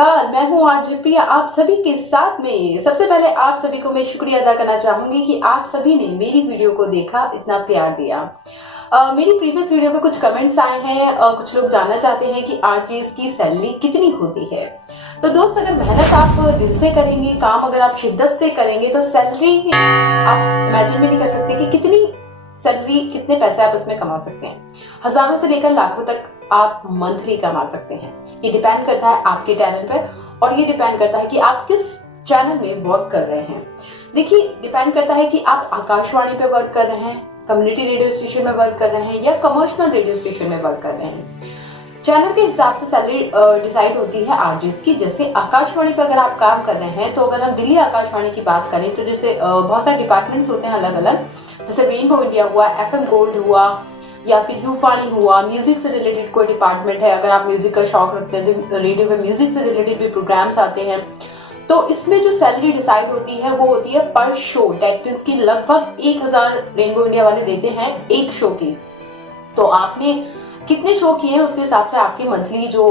नमस्कार, मैं हूँ आरजे प्रिया आप सभी के साथ में। सबसे पहले आप सभी को मैं शुक्रिया अदा करना चाहूंगी कि आप सभी ने मेरी वीडियो को देखा, इतना प्यार दिया। मेरी प्रीवियस वीडियो पे कुछ कमेंट्स आए हैं। कुछ लोग जानना चाहते हैं कि आरजेस की सैलरी कितनी होती है। तो दोस्त, अगर मेहनत आप दिल से करेंगे, काम अगर आप शिद्दत से करेंगे तो सैलरी आप इमेजिन भी नहीं कर सकते कि कितनी सैलरी, कितने पैसे आप इसमें कमा सकते हैं। हजारों से लेकर लाखों तक आप मंथली कमा सकते हैं। ये डिपेंड करता है आपके टैलेंट पर और ये डिपेंड करता है कि आप किस चैनल में वर्क कर रहे हैं। देखिए, डिपेंड करता है कि आप आकाशवाणी पे वर्क कर रहे हैं, कम्युनिटी रेडियो स्टेशन में वर्क कर रहे हैं या कमर्शियल रेडियो स्टेशन में वर्क कर रहे हैं। चैनल के हिसाब से सैलरी डिसाइड होती है आरजेस की। जैसे आकाशवाणी पे अगर आप काम कर रहे हैं, तो अगर हम दिल्ली आकाशवाणी की बात करें तो जैसे बहुत सारे डिपार्टमेंट्स होते हैं अलग अलग, जैसे रेनबो इंडिया हुआ, एफएम गोल्ड हुआ या फिर यूफानी हुआ। म्यूजिक से रिलेटेड कोई डिपार्टमेंट है, अगर आप म्यूजिक का शौक रखते हैं तो रेडियो में म्यूजिक से रिलेटेड भी प्रोग्राम्स आते हैं। तो इसमें जो सैलरी डिसाइड होती है वो होती है पर शो। डेट मींस की लगभग 1000 रेनबो इंडिया वाले देते हैं एक शो की। तो आपने कितने शो किए हैं उसके हिसाब से आपकी मंथली जो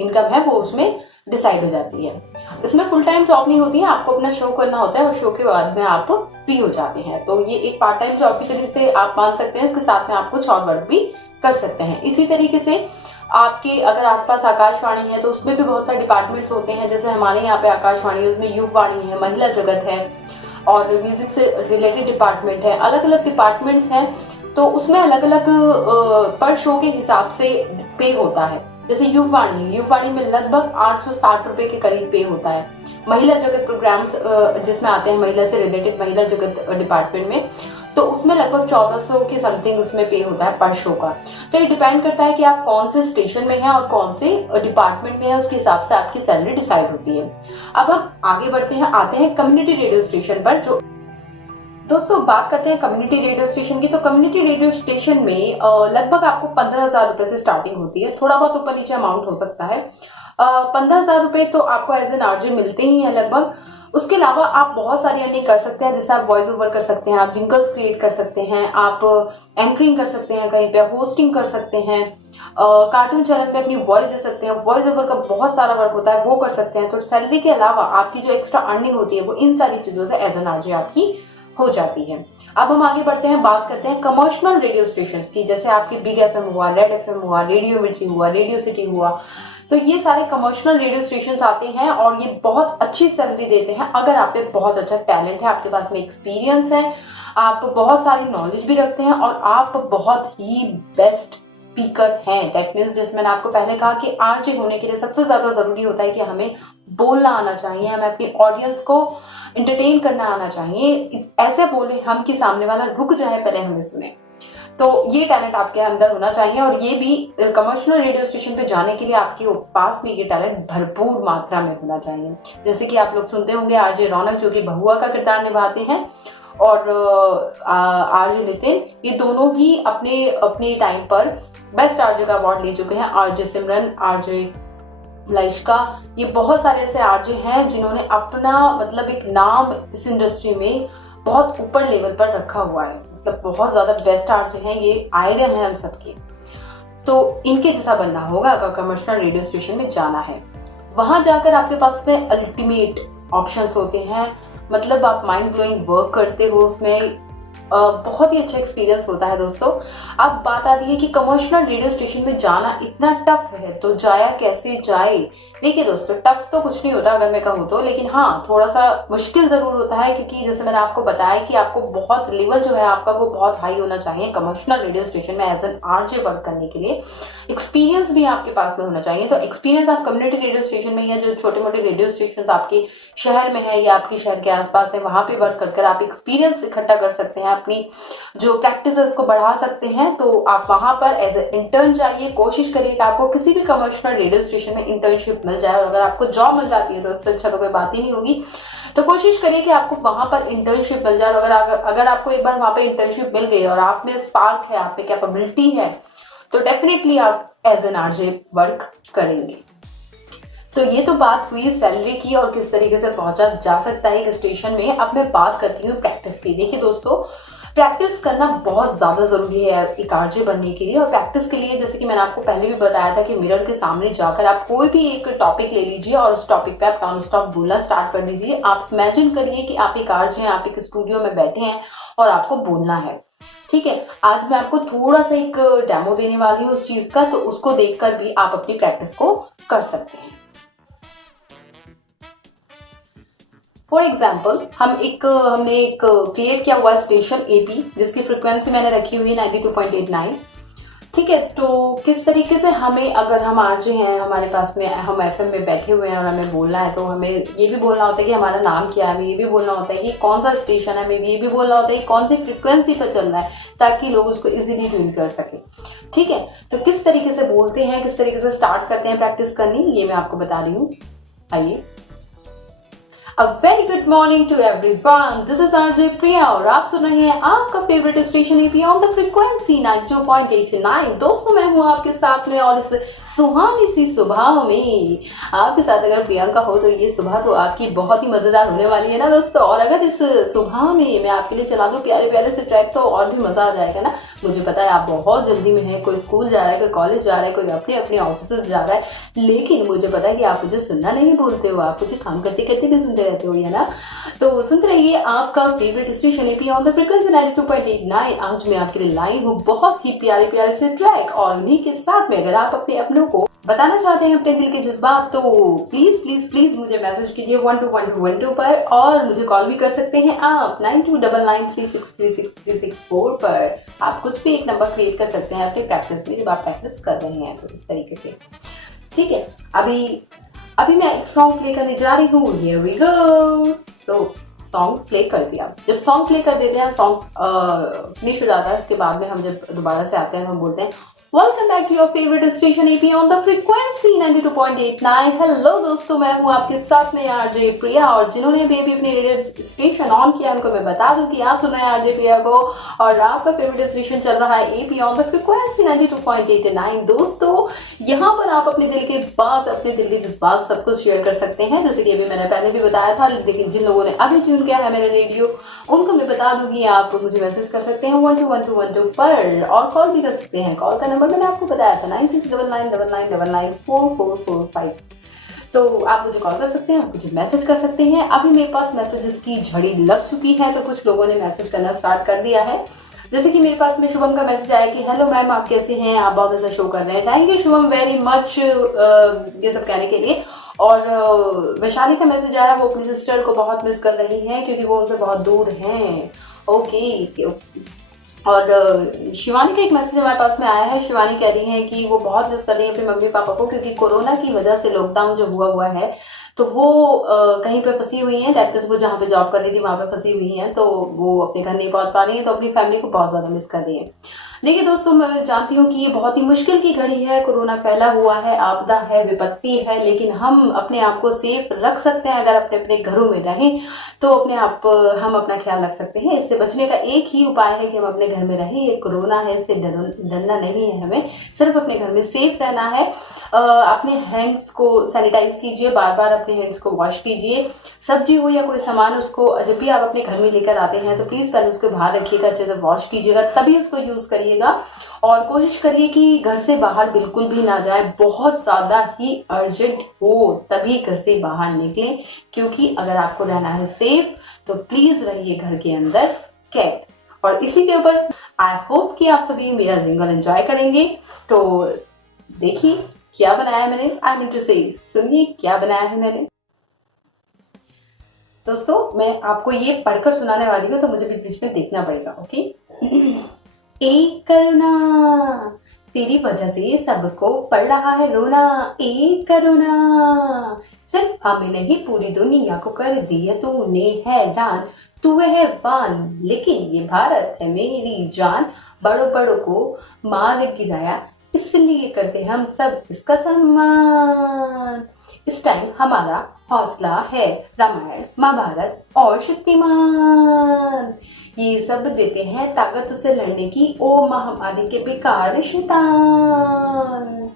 इनकम है वो उसमें डिसाइड हो जाती है। इसमें फुल टाइम जॉब नहीं होती है, आपको अपना शो करना होता है और शो के बाद में आप फ्री हो जाते हैं। तो ये एक पार्ट टाइम जॉब की तरीके से आप मान सकते हैं। इसके साथ में आप कुछ और वर्क भी कर सकते हैं। इसी तरीके से आपके अगर आसपास आकाशवाणी है तो उसमें भी बहुत सारे डिपार्टमेंट्स होते हैं। जैसे हमारे यहाँ पे आकाशवाणी है, उसमें युववाणी है, महिला जगत है और म्यूजिक से रिलेटेड डिपार्टमेंट है। अलग अलग डिपार्टमेंट्स हैं, तो उसमें अलग अलग पर शो के हिसाब से पे होता है। जैसे युववाणी में लगभग 860 रुपए के करीब पे होता है। महिला जगत प्रोग्राम्स जिसमें आते हैं महिला से रिलेटेड, महिला जगत डिपार्टमेंट में, तो उसमें लगभग 1400 के समथिंग उसमें पे होता है पर शो का। तो ये डिपेंड करता है कि आप कौन से स्टेशन में हैं और कौन से डिपार्टमेंट में है, उसके हिसाब से आपकी सैलरी डिसाइड होती है। अब हम आगे बढ़ते हैं, आते हैं कम्युनिटी रेडियो स्टेशन पर। जो दोस्तों बात करते हैं कम्युनिटी रेडियो स्टेशन की, तो कम्युनिटी रेडियो स्टेशन में लगभग आपको 15,000 रुपए से स्टार्टिंग होती है। थोड़ा बहुत ऊपर नीचे अमाउंट हो सकता है। 15,000 रुपए तो आपको एज एन आरजे मिलते ही हैं लगभग। उसके अलावा आप बहुत सारी अर्निंग कर सकते हैं। जैसे आप वॉइस ओवर कर सकते हैं, आप जिंगल्स क्रिएट कर सकते हैं, आप एंकरिंग कर सकते हैं, कहीं पे होस्टिंग कर सकते हैं, कार्टून चैनल पे अपनी वॉइस दे सकते हैं। वॉइस ओवर का बहुत सारा वर्क होता है, वो कर सकते हैं। तो सैलरी के अलावा आपकी जो एक्स्ट्रा अर्निंग होती है वो इन सारी चीजों से एज एन आरजे आपकी हो जाती है। अब हम आगे बढ़ते हैं, बात करते हैं कमर्शियल रेडियो स्टेशंस की। जैसे आपकी बिग एफएम हुआ, रेड एफएम हुआ, रेडियो मिर्ची हुआ, रेडियो सिटी हुआ। तो ये सारे कमर्शियल रेडियो स्टेशंस आते हैं और ये बहुत अच्छी सैलरी देते हैं अगर आप पे बहुत अच्छा टैलेंट है, आपके पास में एक्सपीरियंस है, आप बहुत सारी नॉलेज भी रखते हैं और आप बहुत ही बेस्ट स्पीकर हैं। दैट मीन्स, जैसे मैंने आपको पहले कहा कि आरजे होने के लिए सबसे ज्यादा जरूरी होता है कि हमें बोलना आना चाहिए, हमें अपनी ऑडियंस को एंटरटेन करना आना चाहिए। ऐसे बोले हम कि सामने वाला रुक जाए पहले हमें सुने। तो ये टैलेंट आपके अंदर होना चाहिए और ये भी कमर्शियल रेडियो स्टेशन पे जाने के लिए आपके पास में ये टैलेंट भरपूर मात्रा में होना चाहिए। जैसे कि आप लोग सुनते होंगे आरजे रौनक जो कि बहुआ का किरदार निभाते हैं और आरजे नितिन, ये दोनों ही अपने अपने टाइम पर बेस्ट आरजे का अवार्ड ले चुके हैं। आरजे सिमरन, आरजे लाइश्का, ये बहुत सारे ऐसे आरजे हैं जिन्होंने अपना मतलब एक नाम इस इंडस्ट्री में बहुत ऊपर लेवल पर रखा हुआ है। मतलब बहुत ज्यादा बेस्ट आरजे हैं, ये आइडल हैं हम सबके। तो इनके जैसा बनना होगा अगर कमर्शियल रेडियो स्टेशन में जाना है। वहां जाकर आपके पास में अल्टीमेट ऑप्शंस होते हैं। मतलब आप माइंड ब्लोइंग वर्क करते हो, उसमें बहुत ही अच्छा एक्सपीरियंस होता है दोस्तों। अब बात आती है कि कमर्शियल रेडियो स्टेशन में जाना इतना टफ है तो जाया कैसे जाए। देखिए दोस्तों, टफ तो कुछ नहीं होता अगर मैं कहूँ तो, लेकिन हाँ थोड़ा सा मुश्किल जरूर होता है, क्योंकि जैसे मैंने आपको बताया कि आपको बहुत लेवल जो है आपका वो बहुत हाई होना चाहिए कमर्शियल रेडियो स्टेशन में एज एन आरजे वर्क करने के लिए। एक्सपीरियंस भी आपके पास में होना चाहिए। तो एक्सपीरियंस आप कम्युनिटी रेडियो स्टेशन में या जो छोटे मोटे रेडियो स्टेशन आपके शहर में है या आपके शहर के आसपास है, वहां पे वर्क कर आप एक्सपीरियंस इकट्ठा कर सकते हैं, अपनी जो प्रैक्टिस को बढ़ा सकते हैं। तो आप वहां पर एज ए इंटर्न जाइए, कोशिश करिए कि आपको किसी भी कमर्शियल रेडियो स्टेशन में इंटर्नशिप मिल जाए। और अगर आपको जॉब मिल जाती है तो इससे अच्छा तो कोई बात ही नहीं होगी। तो कोशिश करिए कि आपको वहां पर इंटर्नशिप मिल जाए। अगर आपको एक बार वहां पे इंटर्नशिप मिल गई और आप में स्पार्क है, आप में कैपेबिलिटी है, तो डेफिनेटली आप एज एन आरजे वर्क करेंगे। तो ये तो बात हुई सैलरी की और किस तरीके से पहुंचा जा सकता है एक स्टेशन में। अब मैं बात करती हूँ प्रैक्टिस की। देखिए दोस्तों, प्रैक्टिस करना बहुत ज़्यादा ज़रूरी है एक आरजे बनने के लिए। और प्रैक्टिस के लिए जैसे कि मैंने आपको पहले भी बताया था कि मिरर के सामने जाकर आप कोई भी एक टॉपिक ले लीजिए और उस टॉपिक पे आप नॉन स्टॉप बोलना स्टार्ट कर दीजिए। आप इमेजिन करिए कि आप एक आरजे हैं, आप एक स्टूडियो में बैठे हैं और आपको बोलना है। ठीक है, आज मैं आपको थोड़ा सा एक डेमो देने वाली हूँ उस चीज़ का, तो उसको देखकर भी आप अपनी प्रैक्टिस को कर सकते हैं। फॉर एग्जाम्पल हमने एक क्रिएट किया हुआ स्टेशन एपी जिसकी फ्रिक्वेंसी मैंने रखी हुई है 92.89। ठीक है, तो किस तरीके से हमें, अगर हम आरजे हैं, हमारे पास में हम एफएम में बैठे हुए हैं और हमें बोलना है, तो हमें ये भी बोलना होता है कि हमारा नाम क्या है, हमें ये भी बोलना होता है कि कौन सा स्टेशन है, हमें ये भी बोलना होता है कि कौन सी फ्रिक्वेंसी पर चल रहा है, ताकि लोग उसको इजीली ट्यून कर सके। ठीक है, तो किस तरीके से बोलते हैं, किस तरीके से स्टार्ट करते हैं प्रैक्टिस करनी, ये मैं आपको बता रही हूँ। आइए। A very good morning to everyone. This is RJ Priya और आप सुन रहे हैं आपका favourite station AP on the frequency 92.89। दोस्तों मैं हूँ आपके साथ में और इस सुहानी सी सुबह में आपके साथ अगर प्रियंका हो तो ये सुबह तो आपकी बहुत ही मजेदार होने वाली है ना दोस्तों। और अगर इस सुबह में मैं आपके लिए चला दूँ प्यारे प्यारे से ट्रैक तो और भी मजा आ जाएगा ना। मुझे पता है आप बहुत जल्दी में है, कोई स्कूल जा रहा है, कोई कॉलेज जा रहा है, कोई अपने अपने ऑफिस जा रहा है, लेकिन मुझे पता है कि आप मुझे सुनना नहीं बोलते हो, आप मुझे काम करते करते भी सुनते रहते हो, है ना। तो सुनते रहिए आपका favourite station AP on the frequency 92.89। आज मैं आपके लिए लाई हूँ बहुत ही प्यारे प्यारे से ट्रैक और उन्हीं के साथ में अगर आप अपने अपनों को बताना चाहते हैं अपने दिल के जज्बात तो प्लीज प्लीज प्लीज मुझे मैसेज कीजिए 121212 पर, और मुझे कॉल भी कर सकते हैं आप 9299363634 पर। आप कुछ भी एक नंबर क्रिएट कर सकते हैं अपनी प्रैक्टिस में जब आप प्रैक्टिस कर रहे हैं, तो इस तरीके से। ठीक है, अभी मैं एक सॉन्ग प्ले करने जा रही हूँ। Here we go. तो सॉन्ग प्ले कर दिया। जब सॉन्ग प्ले कर देते हैं, सॉन्ग फिनिश हो जाता है, उसके बाद में हम जब दोबारा से आते हैं हम बोलते हैं welcome back to your favourite station AP on the frequency 92.89। Hello दोस्तों, मैं हूँ आपके साथ में आरजे प्रिया और जिन्होंने भी अपनी रेडियो स्टेशन ऑन किया उनको मैं बता दूं कि आप सुना है आरजे प्रिया को और आपका फेवरेट स्टेशन चल रहा है एपी ऑन द फ्रीक्वेंसी 92.89। दोस्तों यहाँ पर आप अपने दिल के बात, अपने दिल के जज्बात सब कुछ शेयर कर सकते हैं, जैसे कि अभी मैंने पहले भी बताया था। लेकिन जिन लोगों ने अभी ट्यून किया है मेरा रेडियो, उनको मैं बता दूंगी आप मुझे मैसेज कर सकते हैं 121212 पर और कॉल भी कर सकते हैं। कॉल का नंबर मैंने आपको बताया था 9699994445। तो आप मुझे कॉल कर सकते हैं, आप मुझे मैसेज कर सकते हैं। अभी मेरे पास मैसेजेस की झड़ी लग चुकी है, तो कुछ लोगों ने मैसेज करना स्टार्ट कर दिया है। जैसे कि मेरे पास में शुभम का मैसेज आया कि हेलो मैम, आप कैसे हैं, आप बहुत अच्छा शो कर रहे हैं। Thank you Shubham very much ये सब कहने के लिए। और वैशाली का मैसेज आया, वो अपनी सिस्टर को बहुत मिस कर रही हैं क्योंकि वो उनसे बहुत दूर हैं। ओके। और शिवानी का एक मैसेज हमारे पास में आया है। शिवानी कह रही है कि वो बहुत मिस कर रही है अपने मम्मी पापा को क्योंकि कोरोना की वजह से लॉकडाउन जो हुआ है तो वो कहीं पे फंसी हुई हैं। दैट मींस वो जहाँ पे जॉब कर रही थी वहां पे फंसी हुई हैं, तो वो अपने घर नहीं पहुंच पा रही है, तो अपनी फैमिली को बहुत ज्यादा मिस कर रही है। देखिए दोस्तों, मैं जानती हूँ कि ये बहुत ही मुश्किल की घड़ी है, कोरोना फैला हुआ है, आपदा है, विपत्ति है, लेकिन हम अपने आप को सेफ रख सकते हैं अगर अपने अपने घरों में रहें तो हम अपना ख्याल रख सकते हैं। इससे बचने का एक ही उपाय है कि हम अपने घर में रहें। ये कोरोना है, इससे डरना नहीं है, हमें सिर्फ अपने घर में सेफ रहना है। अपने हैंड्स को सैनिटाइज कीजिए, बार बार अपने हैंड्स को वॉश कीजिए। सब्जी हो या कोई सामान, उसको जब भी आप अपने घर में लेकर आते हैं तो प्लीज पहले उसको बाहर रखिएगा, अच्छे से वॉश कीजिएगा, तभी उसको यूज करिएगा। और कोशिश करिए कि घर से बाहर बिल्कुल भी ना जाए, बहुत ज्यादा ही अर्जेंट हो तभी घर से बाहर निकलें, क्योंकि अगर आपको रहना है सेफ तो प्लीज रहिए घर के अंदर कैद। और इसी के ऊपर आई होप कि आप सभी मेरा जिंगल एंजॉय करेंगे। तो देखिए क्या बनाया है मैंने, आई मीन टू से सुनिए क्या बनाया है मैंने। दोस्तों मैं आपको ये पढ़कर सुनाने वाली हूँ तो मुझे बीच बीच में देखना पड़ेगा। ओके। एक करुणा, तेरी वजह से सबको पड़ रहा है रोना। एक करुणा, सिर्फ हमें नहीं पूरी दुनिया को कर दिया तूने हैरान। तू है वान लेकिन ये भारत है मेरी जान। बड़ों बड़ों को मार गिराया, इसलिए करते हम सब इसका सम्मान। इस टाइम हमारा हौसला है रामायण, महाभारत और शक्तिमान। ये सब देते हैं ताकत उसे लड़ने की, ओ महामारी के बेकार शैतान।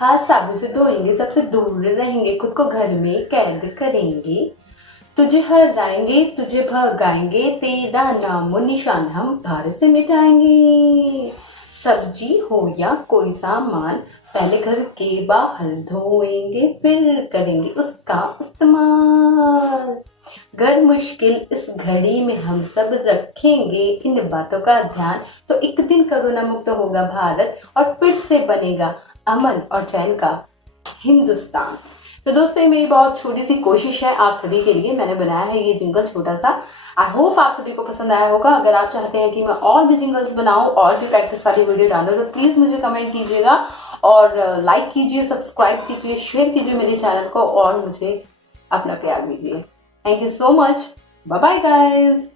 हाथ साबुन से धोएंगे, सबसे दूर रहेंगे, खुद को घर में कैद करेंगे। तुझे हराएंगे, तुझे भगाएंगे, तेरा नामो निशान हम भारत से मिटाएंगे। सब्जी हो या कोई सामान, पहले घर के बाहर धोएंगे, फिर करेंगे उसका इस्तेमाल। घर मुश्किल इस घड़ी में हम सब रखेंगे इन बातों का ध्यान, तो एक दिन कोरोना मुक्त होगा भारत और फिर से बनेगा अमन और चैन का हिंदुस्तान। तो दोस्तों, ये मेरी बहुत छोटी सी कोशिश है आप सभी के लिए, मैंने बनाया है ये जिंगल छोटा सा। आई होप आप सभी को पसंद आया होगा। अगर आप चाहते हैं कि मैं और भी जिंगल्स बनाऊं और भी प्रैक्टिस वाली वीडियो डालूं तो प्लीज मुझे कमेंट कीजिएगा और लाइक कीजिए, सब्सक्राइब कीजिए, शेयर कीजिए मेरे चैनल को और मुझे अपना प्यार दीजिए। Thank you so much. Bye bye guys.